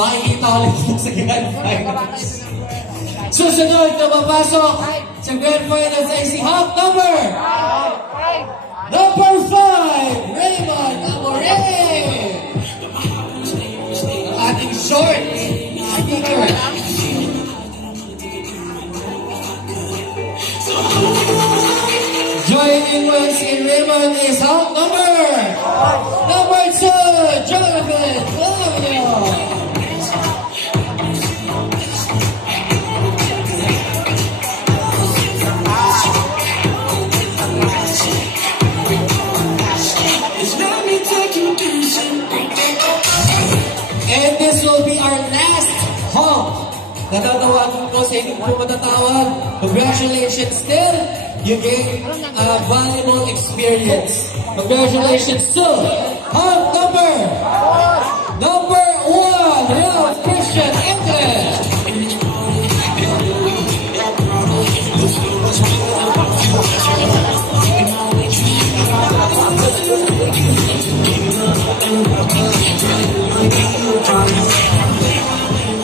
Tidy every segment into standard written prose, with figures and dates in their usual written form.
makikita ulit sa Grand Finals. Susunod na papasok sa Grand Finals ay si Hawk number 5, Raymond Amore! Ang ating short speaker. Joining once in Raymond is Hawk number 2, Jonathan Flavio. And this will be our last Hawk. Natatawagan ko sa inyo po matatawag. Congratulations still. You gained a valuable experience. Congratulations to Hawk number 1, Ralph Christian English.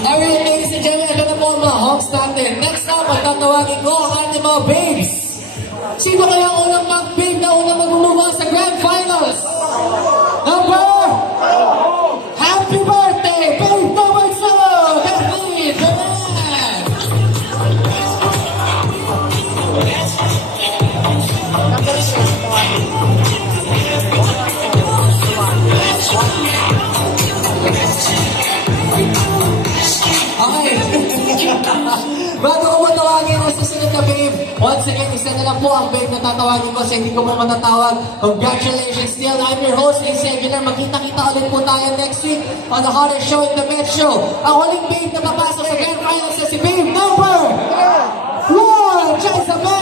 Alright, ladies and gentlemen, ito na po ang mga Hawks natin. Next up, magtatawagin ko ang ating mga babes. Sino kaya unang mag-babe na unang magluluwa sa Grand Finals? Number? Happy birthday, babe number 2, Kathleen Duran! Okay. Bago ko matawagin ang susunod na babe, once again, isa na lang po ang babe na tatawagin ko sa hindi ko mo matatawag. Congratulations still. I'm your host, Ace Aguilar. Magkita-kita ulit po tayo next week on the hottest show in the Metro. Ang huling babe na papasok sa Grand Finals na si babe number 1, Jezabel!